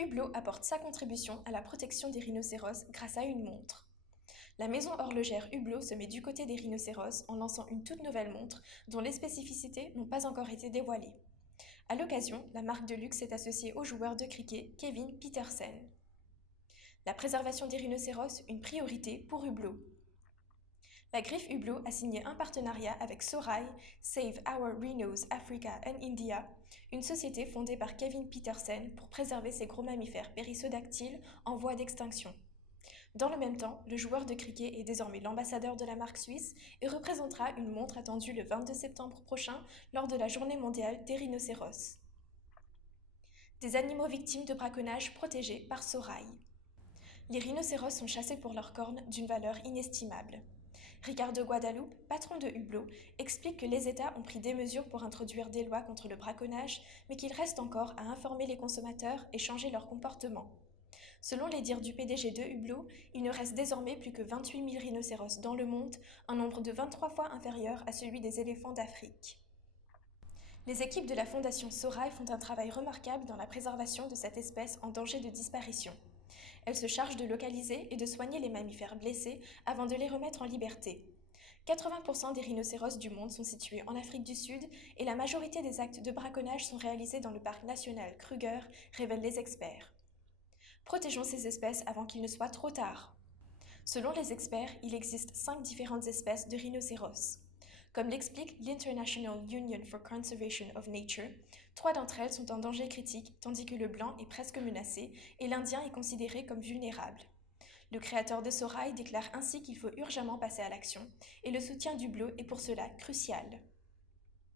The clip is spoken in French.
Hublot apporte sa contribution à la protection des rhinocéros grâce à une montre. La maison horlogère Hublot se met du côté des rhinocéros en lançant une toute nouvelle montre dont les spécificités n'ont pas encore été dévoilées. À l'occasion, la marque de luxe est associée au joueur de cricket Kevin Petersen. La préservation des rhinocéros, une priorité pour Hublot. La griffe Hublot a signé un partenariat avec Sorai, Save Our Rhinos Africa and India, une société fondée par Kevin Petersen pour préserver ces gros mammifères périssodactyles en voie d'extinction. Dans le même temps, le joueur de cricket est désormais l'ambassadeur de la marque suisse et représentera une montre attendue le 22 septembre prochain lors de la Journée mondiale des rhinocéros. Des animaux victimes de braconnage protégés par Sorai. Les rhinocéros sont chassés pour leurs cornes d'une valeur inestimable. Ricardo Guadalupe, patron de Hublot, explique que les États ont pris des mesures pour introduire des lois contre le braconnage, mais qu'il reste encore à informer les consommateurs et changer leur comportement. Selon les dires du PDG de Hublot, il ne reste désormais plus que 28 000 rhinocéros dans le monde, un nombre de 23 fois inférieur à celui des éléphants d'Afrique. Les équipes de la Fondation Sorai font un travail remarquable dans la préservation de cette espèce en danger de disparition. Elles se chargent de localiser et de soigner les mammifères blessés avant de les remettre en liberté. 80% des rhinocéros du monde sont situés en Afrique du Sud et la majorité des actes de braconnage sont réalisés dans le parc national Kruger, révèlent les experts. Protégeons ces espèces avant qu'il ne soit trop tard. Selon les experts, il existe 5 différentes espèces de rhinocéros. Comme l'explique l'International Union for Conservation of Nature, 3 d'entre elles sont en danger critique, tandis que le blanc est presque menacé et l'Indien est considéré comme vulnérable. Le créateur de Sorai déclare ainsi qu'il faut urgemment passer à l'action, et le soutien d'Hublot est pour cela crucial.